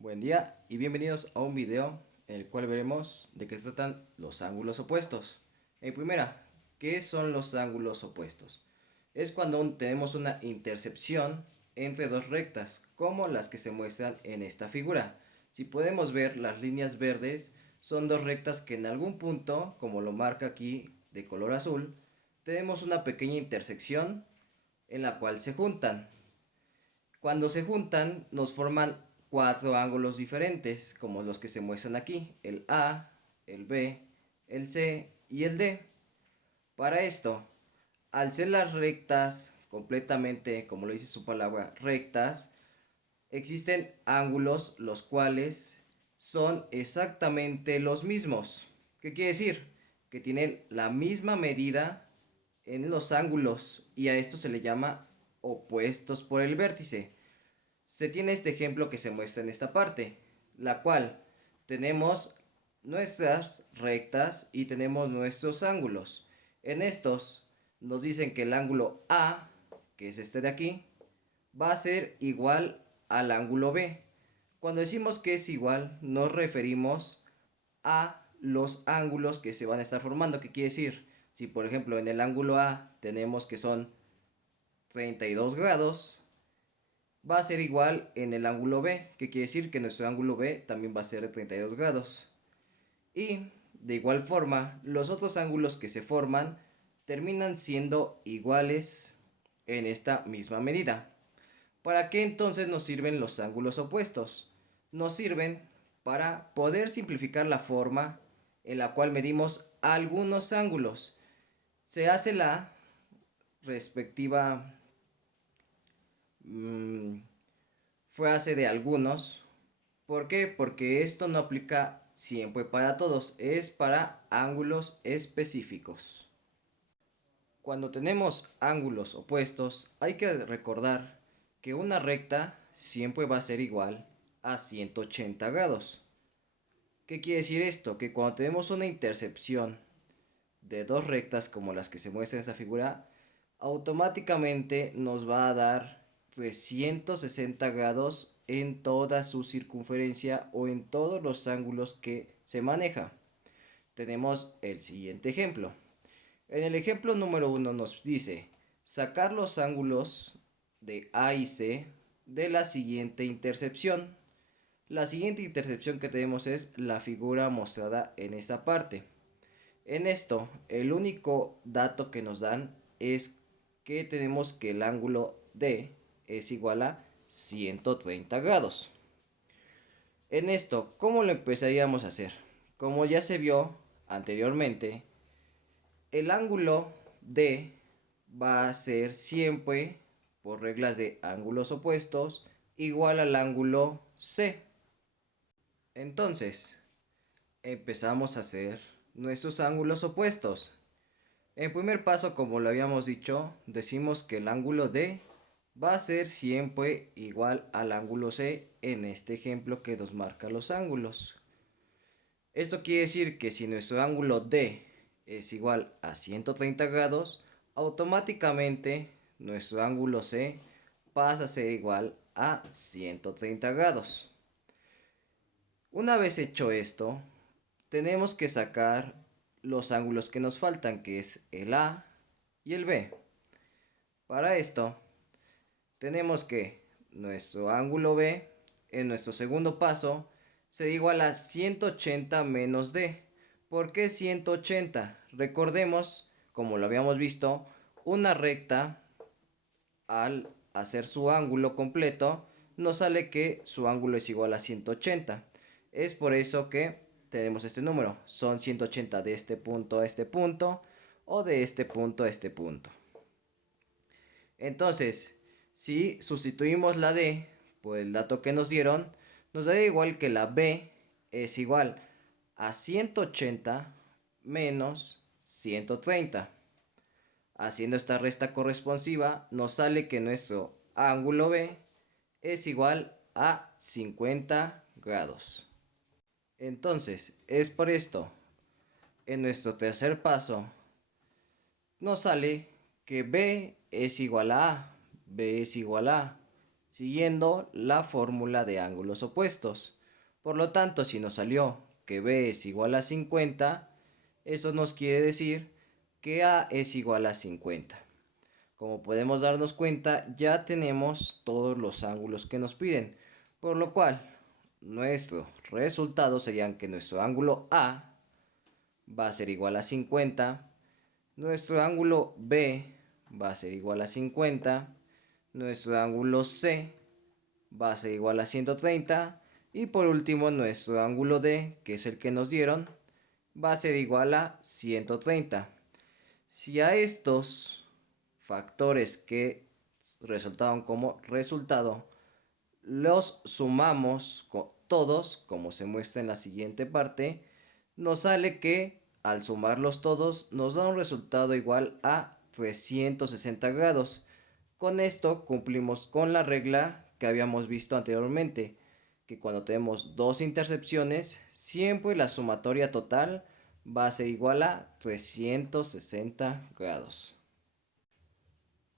Buen día y bienvenidos a un video en el cual veremos de qué se tratan los ángulos opuestos. En primera, ¿qué son los ángulos opuestos? Es cuando tenemos una intercepción entre dos rectas, como las que se muestran en esta figura. Si podemos ver, las líneas verdes son dos rectas que en algún punto, como lo marca aquí de color azul, tenemos una pequeña intersección en la cual se juntan. Cuando se juntan nos forman cuatro ángulos diferentes, como los que se muestran aquí, el A, el B, el C y el D. Para esto, al ser las rectas completamente, como lo dice su palabra, rectas, existen ángulos los cuales son exactamente los mismos. ¿Qué quiere decir? Que tienen la misma medida en los ángulos y a esto se le llama opuestos por el vértice. Se tiene este ejemplo que se muestra en esta parte, la cual tenemos nuestras rectas y tenemos nuestros ángulos. En estos nos dicen que el ángulo A, que es este de aquí, va a ser igual al ángulo B. Cuando decimos que es igual, nos referimos a los ángulos que se van a estar formando. ¿Qué quiere decir? Si por ejemplo en el ángulo A tenemos que son 32 grados, va a ser igual en el ángulo B, que quiere decir que nuestro ángulo B también va a ser de 32 grados. Y de igual forma, los otros ángulos que se forman terminan siendo iguales en esta misma medida. ¿Para qué entonces nos sirven los ángulos opuestos? Nos sirven para poder simplificar la forma en la cual medimos algunos ángulos. Se hace la respectiva mmm, frase de algunos. ¿Por qué? Porque esto no aplica siempre para todos, es para ángulos específicos. Cuando tenemos ángulos opuestos, hay que recordar que una recta siempre va a ser igual a 180 grados. ¿Qué quiere decir esto? Que cuando tenemos una intercepción de dos rectas como las que se muestran en esta figura, automáticamente nos va a dar 360 grados en toda su circunferencia o en todos los ángulos que se maneja. Tenemos el siguiente ejemplo. En el ejemplo número 1 nos dice sacar los ángulos de A y C de la siguiente intercepción. La siguiente intercepción que tenemos es la figura mostrada en esta parte. En esto, el único dato que nos dan es que tenemos que el ángulo D es igual a 130 grados. En esto, ¿cómo lo empezaríamos a hacer? Como ya se vio anteriormente, el ángulo D va a ser siempre, por reglas de ángulos opuestos, igual al ángulo C. Entonces, empezamos a hacer nuestros ángulos opuestos. En primer paso, como lo habíamos dicho, decimos que el ángulo D va a ser siempre igual al ángulo C en este ejemplo que nos marca los ángulos. Esto quiere decir que si nuestro ángulo D es igual a 130 grados, automáticamente nuestro ángulo C pasa a ser igual a 130 grados. Una vez hecho esto, tenemos que sacar los ángulos que nos faltan, que es el A y el B. Para esto, tenemos que nuestro ángulo B en nuestro segundo paso se igual a 180 menos D. ¿Por qué 180? Recordemos, como lo habíamos visto, una recta al hacer su ángulo completo nos sale que su ángulo es igual a 180. Es por eso que tenemos este número. Son 180 de este punto a este punto o de este punto a este punto. Entonces, si sustituimos la D por el dato que nos dieron, nos da igual que la B es igual a 180 menos 130. Haciendo esta resta corresponsiva, nos sale que nuestro ángulo B es igual a 50 grados. Entonces, es por esto, en nuestro tercer paso, nos sale que B es igual a A, B es igual a siguiendo la fórmula de ángulos opuestos. Por lo tanto, si nos salió que B es igual a 50, eso nos quiere decir que A es igual a 50. Como podemos darnos cuenta, ya tenemos todos los ángulos que nos piden, por lo cual nuestro resultado serían que nuestro ángulo A va a ser igual a 50, nuestro ángulo B va a ser igual a 50, nuestro ángulo C va a ser igual a 130 y por último nuestro ángulo D, que es el que nos dieron, va a ser igual a 130. Si a estos factores que resultaron como resultado los sumamos todos, como se muestra en la siguiente parte, nos sale que al sumarlos todos nos da un resultado igual a 360 grados. Con esto cumplimos con la regla que habíamos visto anteriormente, que cuando tenemos dos intercepciones, siempre la sumatoria total va a ser igual a 360 grados.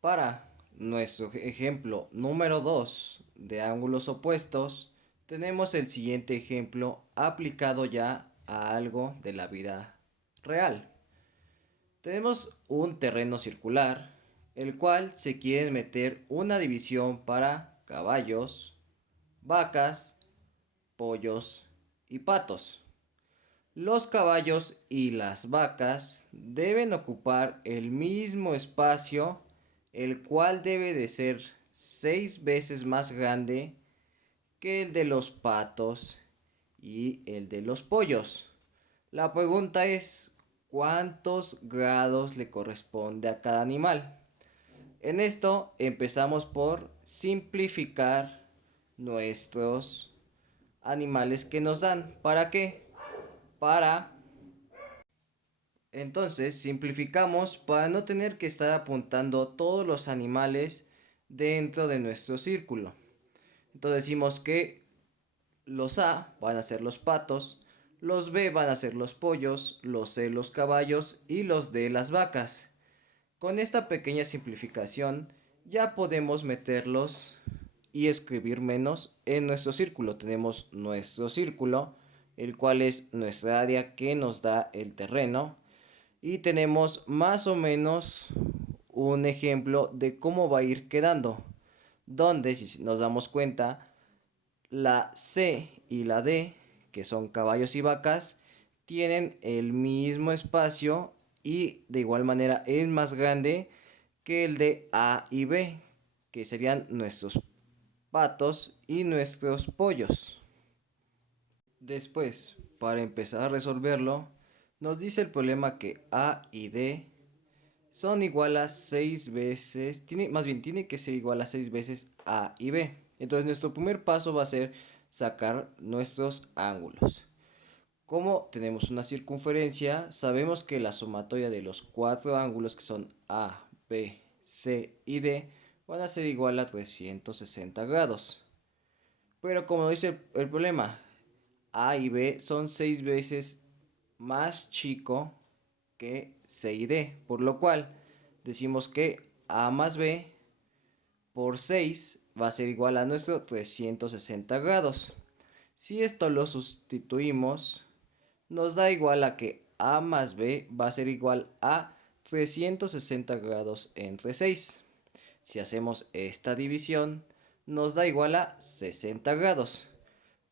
Para nuestro ejemplo número 2 de ángulos opuestos, tenemos el siguiente ejemplo aplicado ya a algo de la vida real. Tenemos un terreno circular, el cual se quiere meter una división para caballos, vacas, pollos y patos. Los caballos y las vacas deben ocupar el mismo espacio, el cual debe de ser 6 veces más grande que el de los patos y el de los pollos. La pregunta es, ¿cuántos grados le corresponde a cada animal? En esto empezamos por simplificar nuestros animales que nos dan. ¿Para qué? Para Entonces simplificamos para no tener que estar apuntando todos los animales dentro de nuestro círculo. Entonces decimos que los A van a ser los patos, los B van a ser los pollos, los C los caballos y los D las vacas. Con esta pequeña simplificación ya podemos meterlos y escribir menos en nuestro círculo. Tenemos nuestro círculo, el cual es nuestra área que nos da el terreno. Y tenemos más o menos un ejemplo de cómo va a ir quedando. Donde, si nos damos cuenta, la C y la D, que son caballos y vacas, tienen el mismo espacio y de igual manera es más grande que el de A y B, que serían nuestros patos y nuestros pollos. Después, para empezar a resolverlo, nos dice el problema que A y D son igual a 6 veces, más bien tiene que ser igual a 6 veces A y B. Entonces nuestro primer paso va a ser sacar nuestros ángulos. Como tenemos una circunferencia, sabemos que la sumatoria de los cuatro ángulos que son A, B, C y D van a ser igual a 360 grados. Pero como dice el problema, A y B son 6 veces más chico que C y D, por lo cual decimos que A más B por 6 va a ser igual a nuestro 360 grados. Si esto lo sustituimos, nos da igual a que A más B va a ser igual a 360 grados entre 6. Si hacemos esta división, nos da igual a 60 grados.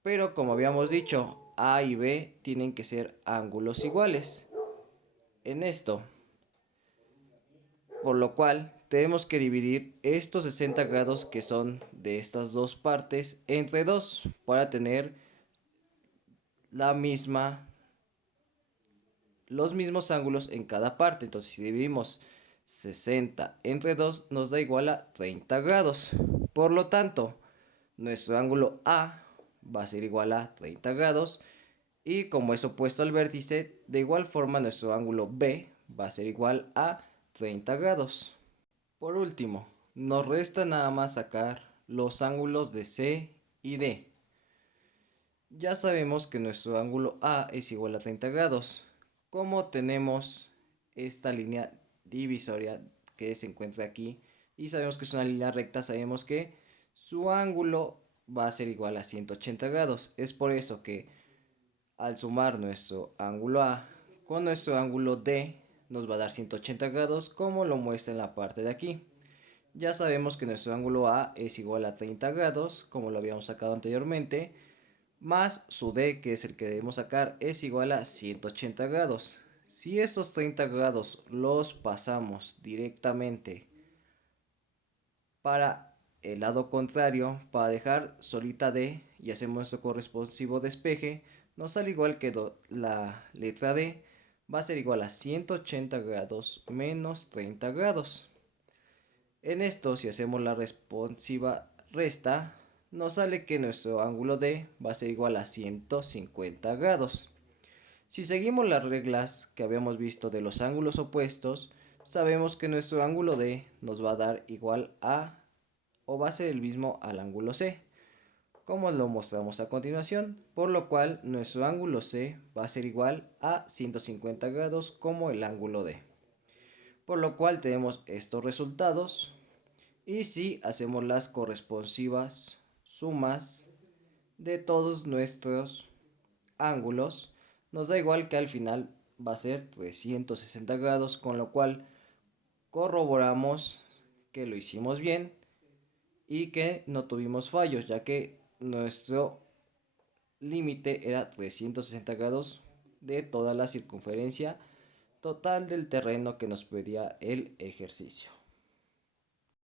Pero como habíamos dicho, A y B tienen que ser ángulos iguales en esto. Por lo cual tenemos que dividir estos 60 grados que son de estas dos partes entre 2 para tener la misma, los mismos ángulos en cada parte. Entonces si dividimos 60 entre 2 nos da igual a 30 grados. Por lo tanto, nuestro ángulo A va a ser igual a 30 grados. Y como es opuesto al vértice, de igual forma nuestro ángulo B va a ser igual a 30 grados. Por último, nos resta nada más sacar los ángulos de C y D. Ya sabemos que nuestro ángulo A es igual a 30 grados. Como tenemos esta línea divisoria que se encuentra aquí y sabemos que es una línea recta, sabemos que su ángulo va a ser igual a 180 grados. Es por eso que al sumar nuestro ángulo A con nuestro ángulo D nos va a dar 180 grados, como lo muestra en la parte de aquí. Ya sabemos que nuestro ángulo A es igual a 30 grados, como lo habíamos sacado anteriormente, más su D, que es el que debemos sacar, es igual a 180 grados. Si estos 30 grados los pasamos directamente para el lado contrario, para dejar solita D y hacemos nuestro corresponsivo despeje, nos sale igual que la letra D va a ser igual a 180 grados menos 30 grados. En esto, si hacemos la responsiva resta, nos sale que nuestro ángulo D va a ser igual a 150 grados. Si seguimos las reglas que habíamos visto de los ángulos opuestos, sabemos que nuestro ángulo D nos va a dar igual a, o va a ser el mismo al ángulo C, como lo mostramos a continuación, por lo cual nuestro ángulo C va a ser igual a 150 grados como el ángulo D. Por lo cual tenemos estos resultados. Y si hacemos las corresponsivas sumas de todos nuestros ángulos, nos da igual que al final va a ser 360 grados, con lo cual corroboramos que lo hicimos bien y que no tuvimos fallos, ya que nuestro límite era 360 grados de toda la circunferencia total del terreno que nos pedía el ejercicio.